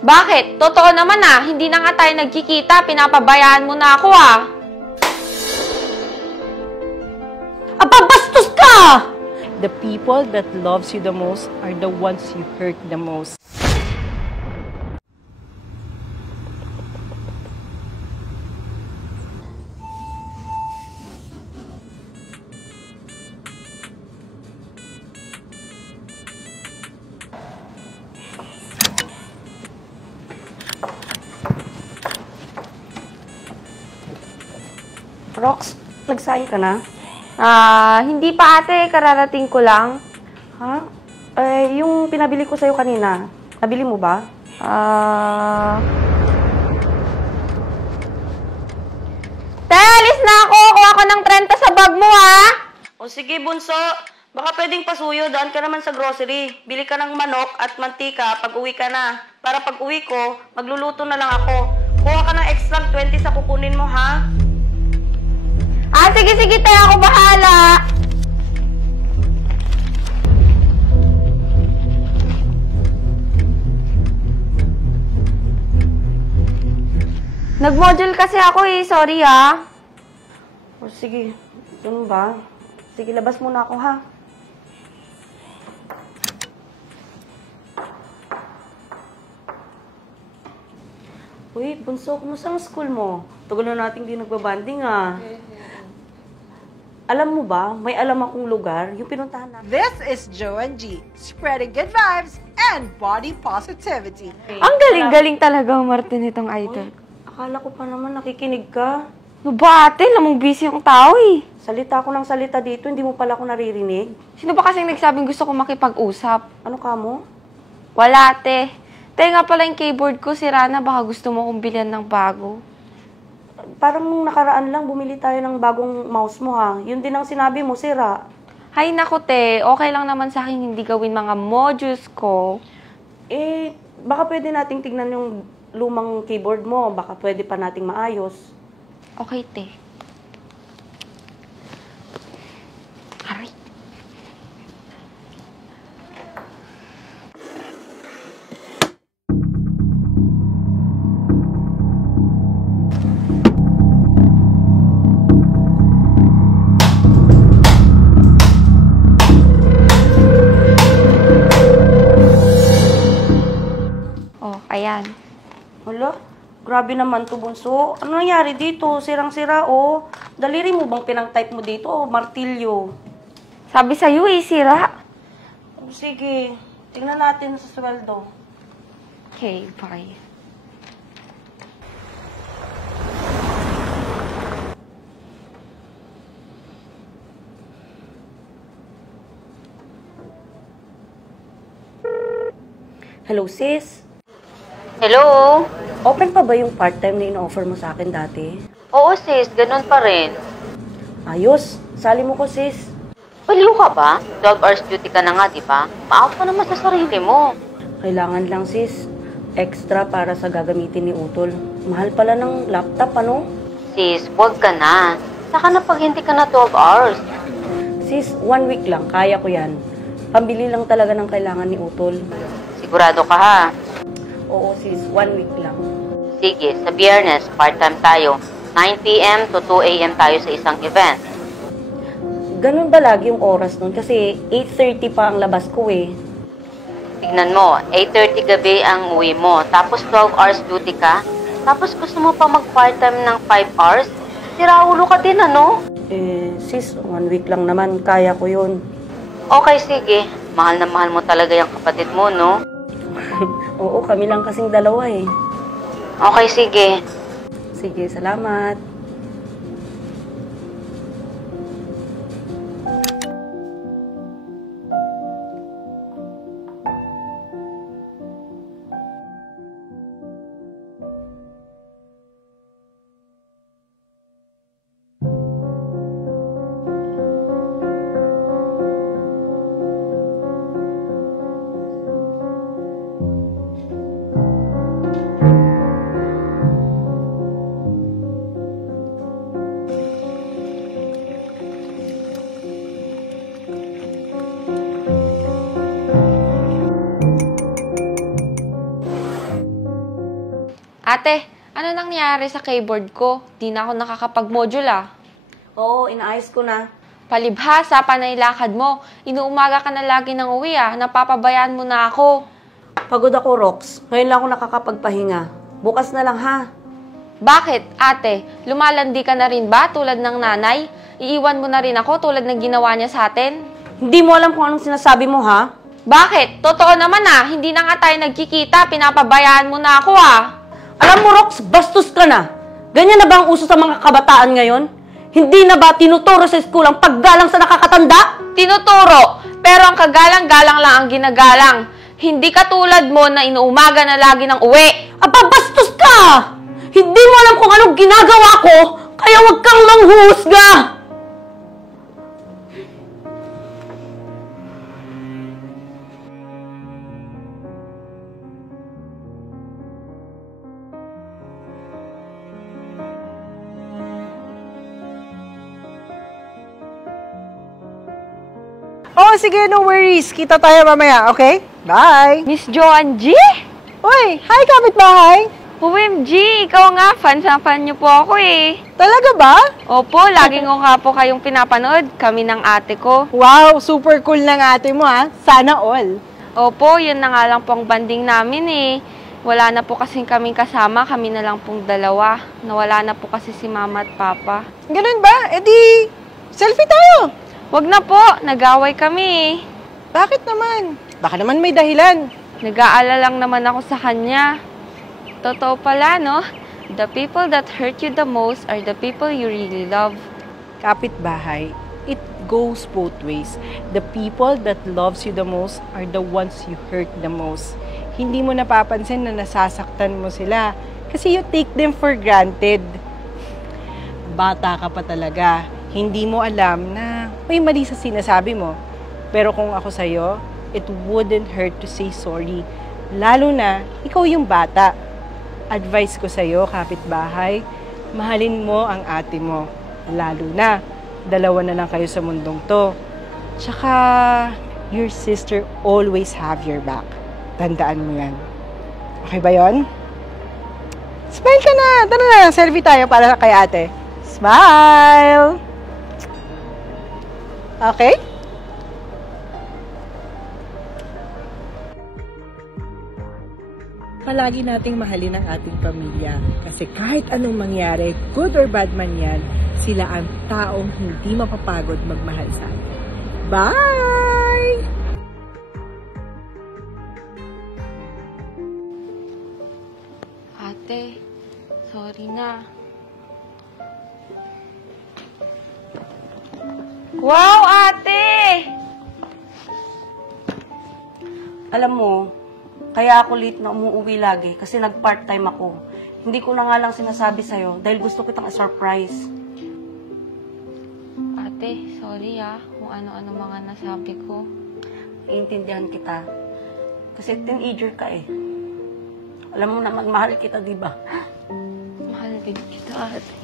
Bakit? Totoo naman hindi na nga tayo nagkikita, pinapabayaan mo na ako Ababastos ka! The people that loves you the most are the ones you hurt the most. Rox, nagsaing ka na? Hindi pa ate, kararating ko lang. Ha? Yung pinabili ko sa'yo kanina, nabili mo ba? Te, alis na ako! Kuha ko ng 30 sa bag mo, O sige, bunso. Baka pwedeng pasuyo, daan ka naman sa grocery. Bili ka ng manok at mantika pag uwi ka na. Para pag uwi ko, magluluto na lang ako. Kuha ka ng extra 20 sa kukunin mo, ha? Sige, te, ako bahala. Nag-module kasi ako sorry O sige, ganun ba? Sige, labas muna ako, ha? Uy, bunso, kumusta ang school mo? Tagal na natin di nagbabanding, Alam mo ba, may alam akong lugar, yung pinuntahan natin. This is Jo and G, spreading good vibes and body positivity. Ang galing-galing talaga umarte nitong idol. Akala ko pa naman nakikinig ka. No ba ate, namang busy yung tao Salita ko ng salita dito, hindi mo pala ako naririnig. Sino ba kasing nagsabing gusto ko makipag-usap? Ano ka mo? Wala ate. Te nga pala yung keyboard ko, sira na, baka gusto mo kong bilhan ng bago. Parang nung nakaraan lang, bumili tayo ng bagong mouse mo, ha? Yun din ang sinabi mo, sira. Hay nako te, okay lang naman sa akin hindi gawin mga modules ko. Baka pwede nating tignan yung lumang keyboard mo. Baka pwede pa nating maayos. Okay te. Aray. Ayan. Hala, grabe naman to, bunso. Ano nangyari dito? Sirang-sira, Daliri mo bang pinang-type mo dito, martilyo? Sabi sa'yo sira. Sige, tingnan natin sa sweldo. Okay, bye. Hello, sis? Hello? Open pa ba yung part-time na in-offer mo sa akin dati? Oo sis, ganun pa rin. Ayos, sali mo ko, sis. Baliw ka ba? 12 hours duty ka na nga, di ba? Maawa ka naman sa sarili mo. Kailangan lang, sis. Extra para sa gagamitin ni Utol. Mahal pala ng laptop, ano? Sis, huwag ka na. Saka na pag hindi ka na 12 hours. Sis, 1 week lang. Kaya ko yan. Pambili lang talaga ng kailangan ni Utol. Sigurado ka ha? Oo, sis. 1 week lang. Sige, sa Biyernes, part-time tayo. 9 p.m. to 2 a.m. tayo sa isang event. Ganun ba lagi yung oras nun? Kasi 8:30 pa ang labas ko Tignan mo, 8:30 gabi ang uwi mo. Tapos 12 hours duty ka. Tapos gusto mo pa mag-part-time ng 5 hours? Siraulo ka din, ano? Sis, 1 week lang naman. Kaya ko yun. Okay, sige. Mahal na mahal mo talaga yung kapatid mo, no? Oo, kami lang kasing dalawa Okay, sige. Sige, salamat. Ate, ano nangyari sa keyboard ko? Di na ako nakakapag-module Oo, inaayos ko na. Palibhasa, panay lakad mo. Inuumaga ka na lagi ng uwi Napapabayaan mo na ako. Pagod ako, Rox. Ngayon lang ako nakakapagpahinga. Bukas na lang, ha? Bakit, ate? Lumalandi ka na rin ba tulad ng nanay? Iiwan mo na rin ako tulad ng ginawa niya sa atin? Hindi mo alam kung anong sinasabi mo, ha? Bakit? Totoo naman hindi na nga tayo nagkikita, pinapabayaan mo na ako Alam mo, Rox, bastos ka na. Ganyan na ba ang uso sa mga kabataan ngayon? Hindi na ba tinuturo sa school ang paggalang sa nakakatanda? Tinuturo, pero ang kagalang-galang lang ang ginagalang. Hindi katulad mo na inuumaga na lagi ng uwi. Aba, bastos ka! Hindi mo alam kung anong ginagawa ko, kaya huwag kang manghuhusga! Oh, sige, no worries. Kita tayo mamaya, okay? Bye! Miss Joanne G? Uy, hi kapitbahay! OMG, ikaw nga, fan niyo po ako Talaga ba? Opo, lagi ko nga po kayong pinapanood, kami ng ate ko. Wow, super cool ng ate mo Sana all. Opo, yun na nga lang pong banding namin Wala na po kasing kaming kasama, kami na lang pong dalawa. Nawala na po kasi si mama at papa. Ganun ba? E di, selfie tayo! Wag na po, nag-away kami Bakit naman? Baka naman may dahilan. Nag-aalala lang naman ako sa kanya. Totoo pala, no? The people that hurt you the most are the people you really love. Kapitbahay, it goes both ways. The people that loves you the most are the ones you hurt the most. Hindi mo napapansin na nasasaktan mo sila kasi you take them for granted. Bata ka pa talaga. Hindi mo alam na may mali sa sinasabi mo. Pero kung ako sa'yo, it wouldn't hurt to say sorry. Lalo na, ikaw yung bata. Advice ko sa'yo, kapitbahay, mahalin mo ang ate mo. Lalo na, dalawa na lang kayo sa mundong to. Tsaka, your sister always have your back. Tandaan mo yan. Okay ba yon? Smile ka na! Tara na, selfie tayo para kay ate. Smile! Okay? Palagi nating mahalin ang ating pamilya. Kasi kahit anong mangyari, good or bad man yan, sila ang taong hindi mapapagod magmahal sa atin. Bye! Ate, sorry na. Wow, ate! Alam mo, kaya ako late na umuwi lagi kasi nag-part-time ako. Hindi ko na nga lang sinasabi sa'yo dahil gusto kitang surprise. Ate, sorry kung ano-ano mga nasabi ko. Iintindihan kita. Kasi teenager ka Alam mo na magmahal kita, di ba? Mahal din kita, ate.